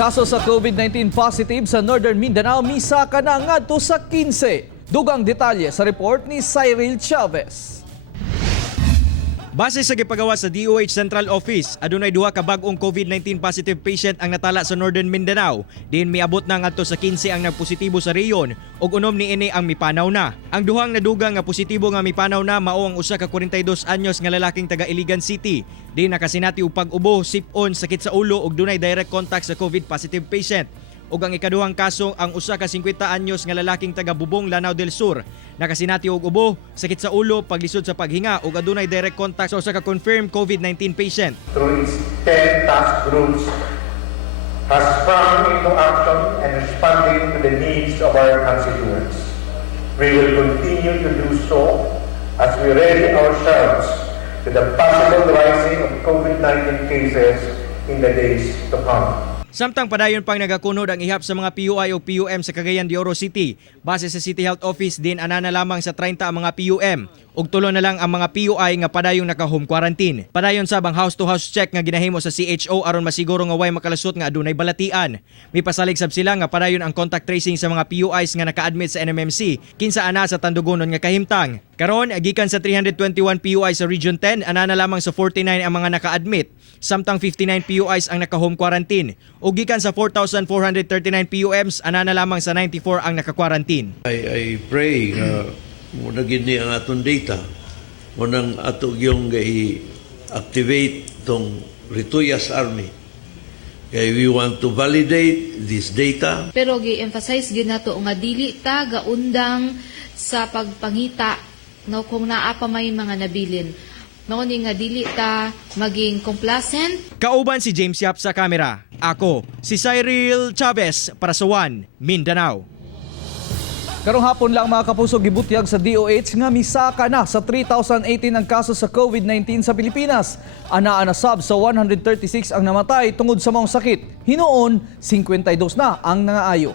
Kaso sa COVID-19 positive sa Northern Mindanao, misaka na ngadto sa 15. Dugang detalye sa report ni Cyril Chavez. Base sa gipagawa sa DOH Central Office, adunay duha ka bag-ong COVID-19 positive patient ang natala sa Northern Mindanao. Diin miabot na ngadto sa 15 ang nagpositibo sa reyon ug unom niini ang mipanaw na. Ang duhang nadugang nga positibo nga mipanaw na mao ang usa ka 42 anyos nga lalaking taga Iligan City. Diin nakasinati og pag-ubo, sipon, sakit sa ulo ug dunay direct contact sa COVID positive patient. Ug ang ikaduhang kaso ang usa ka 50 anyos nga lalaking taga Bubong, Lanao del Sur. Nakasinati og ubo, sakit sa ulo, paglisod sa paghinga ug adunay direct contact sa usa ka confirmed COVID-19 patient. Through its 10 task groups, has sprung into action and responding to the needs of our constituents. We will continue to do so as we ready ourselves to the possible rising of COVID-19 cases in the days to come. Samtang padayon pang nagakunod ang ihap sa mga PUI o PUM sa Cagayan de Oro City. Base sa City Health Office, din anana lamang sa 30 ang mga PUM. Ug tulo na lang ang mga PUI nga padayong naka-home quarantine. Padayon sabang house-to-house check nga ginahimo sa CHO aron masiguro nga way makalusot nga adunay balatian. May pasalig sab sila nga padayon ang contact tracing sa mga PUIs nga naka-admit sa NMMC kinsa ana sa Tandugonon nga kahimtang. Karon gikan sa 321 PUI sa Region 10, anana lamang sa 49 ang mga naka-admit. Samtang 59 PUIs ang naka-home quarantine. Ug gikan sa 4,439 PUMs, anana lamang sa 94 ang naka-quarantine. I pray muna gini ang atong data. Munang ato yung i-activate tong Rituyas Army. Kaya we want to validate this data. Pero gi-emphasize gyud nato nga dili ta gaundang sa pagpangita no kung naa pa may mga nabilin. Mao ni nga dili ta maging complacent. Kauban si James Yap sa kamera. Ako, si Cyril Chavez para sa One Mindanao. Karong hapon lang mga kapuso, gibutyag sa DOH nga misaka na sa 3,018 ang kaso sa COVID-19 sa Pilipinas. Anaa na sab sa 136 ang namatay tungod sa maong sakit. Hinuon, 52 na ang nangaayo.